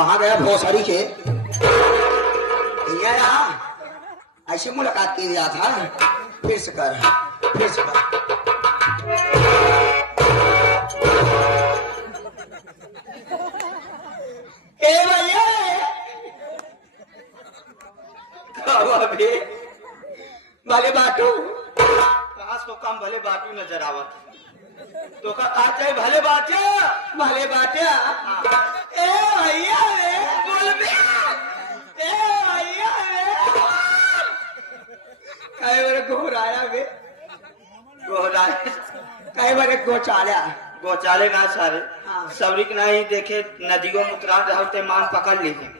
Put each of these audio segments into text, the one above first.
कहाँ गया भोसड़ी के? यहाँ ऐसे मुलाकात की गया था। फिर से कर, फिर से कर। ए भैया भले बाटू काश को कम भले बाटू नजर आवत तो का चाहे भले बाटे भले बाटे। ए भैया बोल बे। ए भैया कई बार घोराया बे, गोहराए कई बार गोचाला। गोचाले ना सारे हाँ। सबरिक नहीं देखे नदियों में उतरा रहते मान पकड़ लीजिए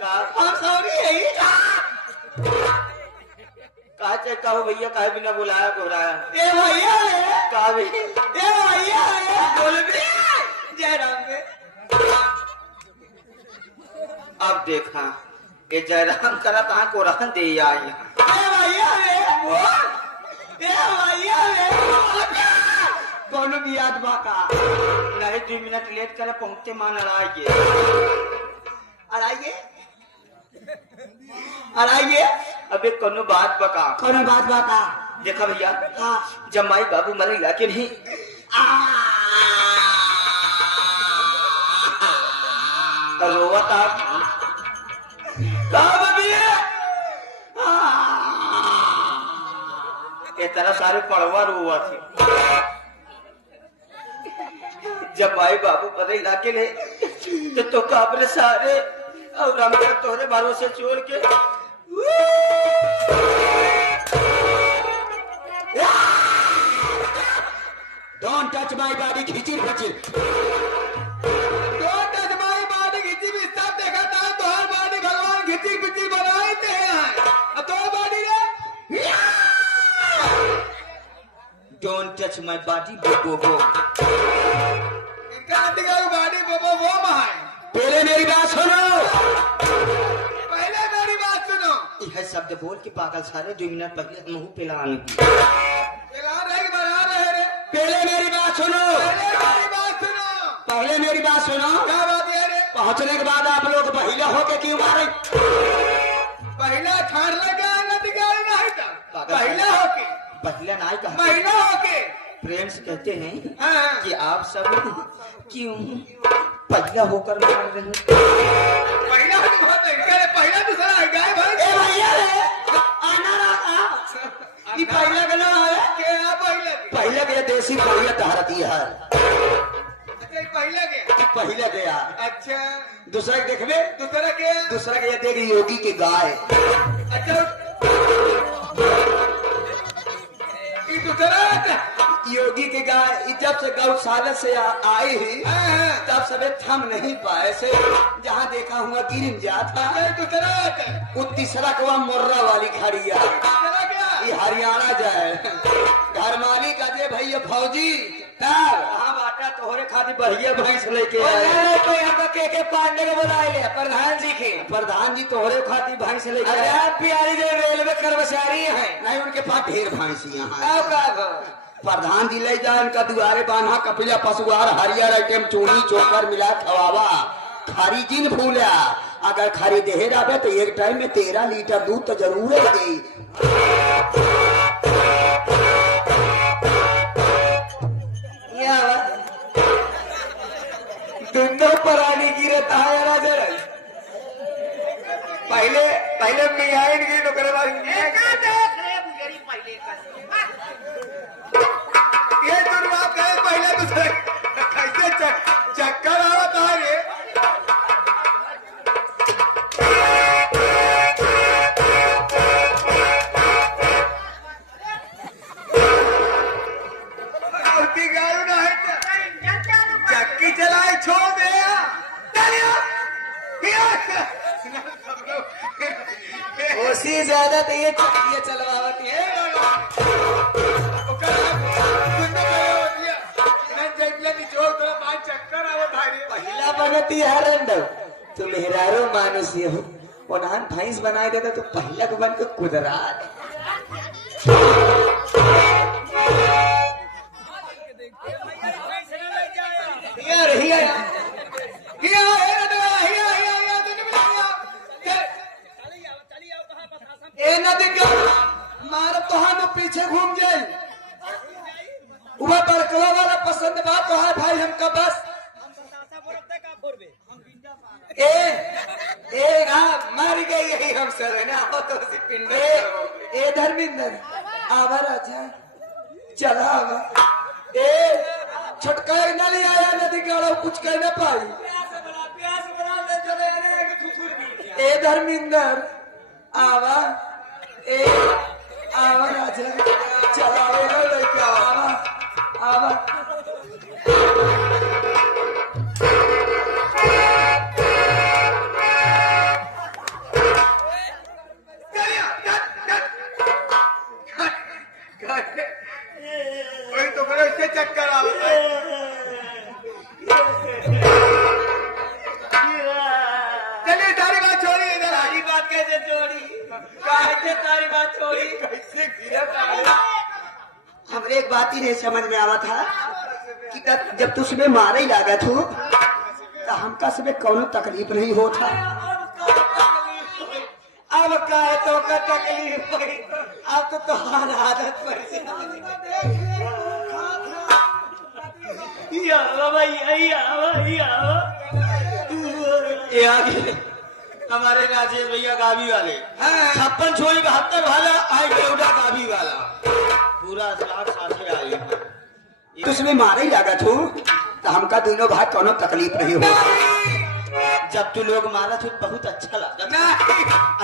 का हम सॉरी यही था। कहा चाहे कहो भैया कहे बिना बुलाया गोहराया ए भैया कहा भी ए भैया बोल बे। जय राम बे। अब देखा ये जयराम करा कहाँ को रहन दे आई ए भैया ए भैया कौन भी आदमा का नहीं 2 मिनट लेट करे पहुंचते मान आइए अराइए अराइए। अबे कोनो बात बका कौन बात बाका? देखा भैया हाँ जब माई बाबू मरेगा कि नहीं रोवत आप ये तरह सारे पड़वा रोवा थे जब माई बाबू मरेगा कि नहीं तो काबरे सारे और हम तोहरे भरोसे छोड़ के डोंट टच माय बॉडी खींची खींची। डोंट टच माय बॉडी खींची भी सब देखा था। तो हर बॉडी भगवान खींची खींची बनाई थे अब तो बॉडी रे। डोंट टच माई बॉडी बो बो इनका दिखाओ बॉडी बो वो महान। पहले मेरी बात सुनो, पहले मेरी बात सुनो। यह शब्द बोल के पागल सारे 2 मिनट पहले मुंह पिलाने पहले मेरी बात सुनो, पहले मेरी बात सुनो। क्या बात है रे? पहुंचने के बाद आप लोग पहिला होके क्यों मारे? पहिला ठाड़ लगा नहीं था। पहिला होके पहले नहीं कहा महिला होके फ्रेंड्स कहते हैं हाँ। कि आप सब क्यों पहला होकर मार रहे हैं पहिला पहिला दूसरा है गाय भाई। ए भैया रे आना रहा ये पहिला का नाम है क्या? पहिला के देसी पहिला तहरती है। अच्छा पहिला गया। अच्छा दूसरा के देखबे? दूसरा के देख योगी के गाय। अच्छा योगी के गाय जब से गौशाला से आए ही तब सबे थम नहीं पाए से जहाँ देखा हुआ गिर जाता। वो तीसरा को मुर्रा वाली खड़िया ये हरियाणा जाए घर मालिक अजय भैया फौजी हाँ बाटा तोहरे खातिर बढ़िया भैंस लेके के पांडे को बुलाए ले प्रधान जी के। प्रधान जी तोहरे खातिर भैंस लेके प्यारी जो रेलवे कर्मचारी है नहीं उनके पास ढेर भैंसियां हैं। प्रधान जी ले जाए इनका दुआरे बांधा कपिला पशुआर हरियर आइटम चूड़ी चोकर मिला खवावा खारी जिन फूला। अगर खारी देहे रहे तो एक टाइम में 13 लीटर दूध तो जरूर दे। दोनों परानी गिरता है राजर पहले पहले मियाइन की नौकरी ये दुर्वा कहे पहले दूसरे कैसे चक्कर आवता है रे। चक्की चलाए छोड़ दे उसी ज्यादा तो ये चक्की चलवाती है। पहिला बनती है रंडव तुम हेरारो मानुस हो उन्हान भैंस बनाए देता तो पहिला को बन के कुदरा यार पसंद बा तो है भाई हमका बस ए मार गई यही हम सर है ना हो तो उसी पिंड ए धर्मेंद्र आवा राजा चला आवा ए छटका ना ले आया नदी गाड़ा कुछ कह ना पाई ए धर्मेंद्र आवा ए आवा राजा चला लेके आवा आवा वही तो मेरे उससे चक्कर आ रहा है। चलिए सारी बात छोड़ी इधर सारी बात कैसे छोड़ी कैसे सारी बात छोड़ी कैसे गिरा हमरे एक बात ही नहीं समझ में आवा था कि जब तुझमें मारे ही लागत हो तो हमका सुबह कौनो तकलीफ नहीं हो था। अब का है तो का तकलीफ हुई अब तो तुम्हारा आदत पड़ हमारे राजेश भैया गावी वाले 56 छोरी 72 वाला आई बेउडा गावी वाला पूरा लाख साथे आई तुझमें मारे ही लागत हो तो हमका दोनों भाई कौनो तकलीफ नहीं हो। जब तू लोग मारा तो बहुत अच्छा लगा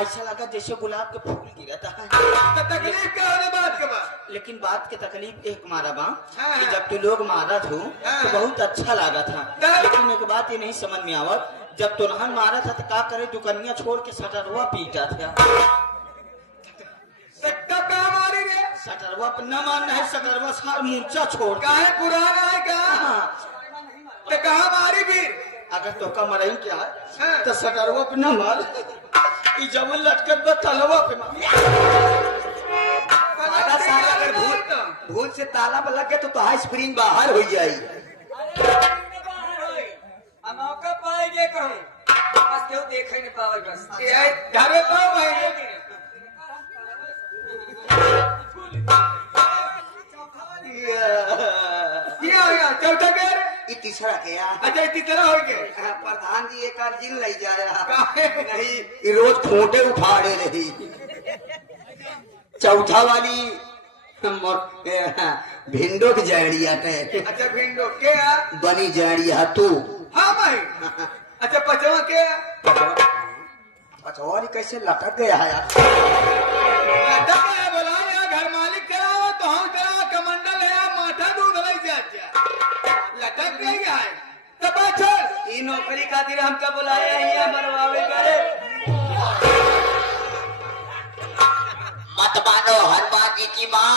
ऐसा लगा जैसे गुलाब के फूल गिरता है तो तकलीफ क्या होने बात के बाद लेकिन बात के तकलीफ एक मारा बा कि जब तू लोग मारा तो बहुत अच्छा लगा था लेकिन एक बात ये नहीं समझ में आवत जब तो रहन मारा था तो का करे दुकनिया छोड़ के सटरवा पीटा था सटरवा पर न मारना है सटरवा सार मूर्छा छोड़ का है पुराना है तो कहा मारी भी अगर तो का मरई क्या है तो सटरवा पे न मार ई जब लटकत बा तलवा पे आधा साल अगर भूल से ताला में लग गया तो हाई स्प्रिंग बाहर हो जाई मौका पाएंगे कहूँ बस क्यों देख नहीं पावे बस ढाबे पाओ भाई चौथा गया तीसरा गया अच्छा तीसरा हो गया प्रधान जी एक जिन ले जाया नहीं रोज फोटे उठाड़े रही। चौथा वाली भिंडो की जड़िया थे। अच्छा भिंडो क्या बनी जड़िया तू हाँ भाई अच्छा पचवा क्या पचौरी कैसे लटक गया है यार लटक गया बोला यार घर मालिक कराओ तो हम करा कमंडल है माथा दूध ले जाता लटक गया है तब चल ये नौकरी खातिर हमका बुलाया है मरवावे करे मत मानो हनुमान जी की माँ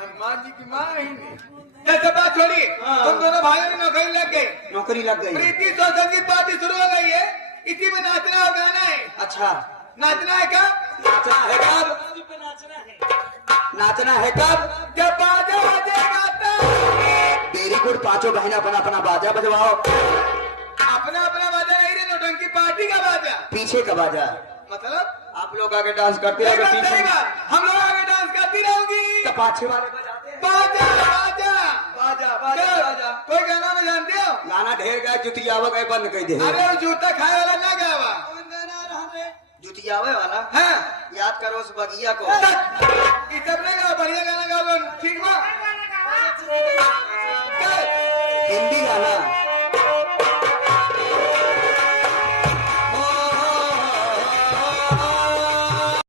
हनुमान जी की माँ ही बात छोड़िए तुम दोनों भाइयों की नौकरी लग गई प्रीति सौ संगीत पार्टी शुरू हो गई है इसी में नाचना और गाना है अच्छा नाचना है कब नाचना है कब नाचना है कब जब बाजा बजेगा तब वेरी गुड पांचों बहन अपना अपना बाजा बजवाओ अपना अपना बाजा नहीं रे नौटंकी पार्टी का बाजा पीछे का बाजा मतलब आप लोग आगे डांस करते रहोगे पीछे हम लोग आगे डांस करती रहोगी तो पाछे वाले बजाते हैं। बाजा बाजा बाजा बाजा बाजा कोई गाना में जानते हो गाना ढेर गए जुतियावा गए बंद कर दे अरे वो जूता खाए वाला ना गावा जुतियावे वाला हाँ याद करो उस बगिया को ये सब नहीं गाओ बढ़िया गाना गाओ ठीक बा